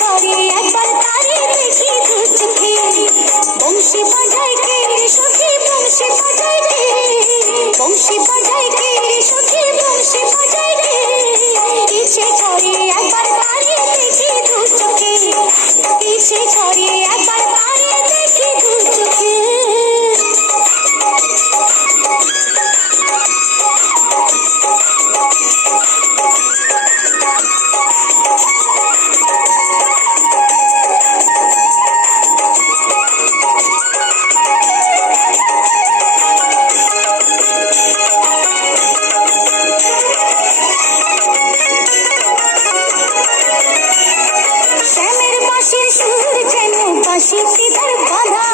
করে একবার তারে দেখি দু চোখে। বংশী বাজায় কে রে সখী, বংশী বাজায় কে, বংশী বাজায় কে রে সখী, বংশী বাজায় কে। ইচ্ছে করে একবার তারে দেখি দু চোখে, ইচ্ছে করে একবার তারে দেখি দু চোখে। শ্যামের বাঁশির সুর যেন বাঁশিতে তার বাঁধা,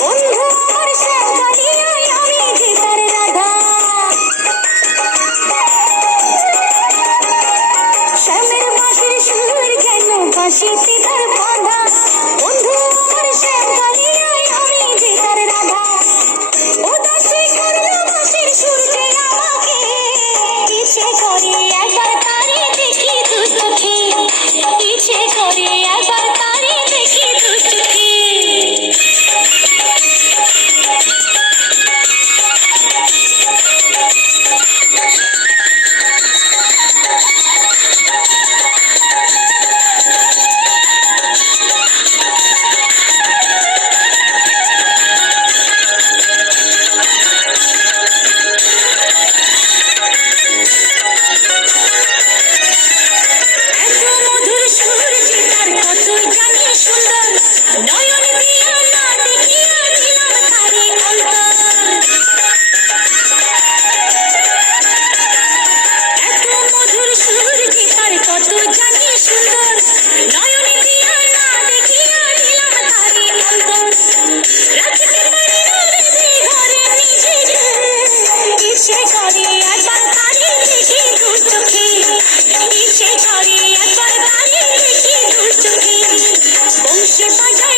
বন্ধু আমার শ্যাম কালিয়ায় আমি যে তার রাধা। শ্যামের বাঁশির সুর যেন বাঁশিতে তার বাঁধা, বন্ধু আমার শ্যাম কালিয়ায় আমি যে তার রাধা। উদাসী করলো বাঁশির সুর যে আমাকে, ইচ্ছে করে একবার তারে দেখি দু চোখে, ইচ্ছে করে একবার তারে দেখি দু চোখে। এত মধুর সুর যে তার কতই জানি সুন্দর, নয়ন দিয়া না দেখিয়া দিলাম তারে অন্তর। এত মধুর সুর যে তার কত জানি সুন্দর, নয়ন দিয়া না দেখিয়া দিলাম তারে অন্তর। রাখতে পারি না বেঁধে ঘরে নিজেকে, ইচ্ছে করে একবার তারে দেখি দু চোখে, ইচ্ছে করে একবার তারে দেখি দু চোখে। বংশী বাজায়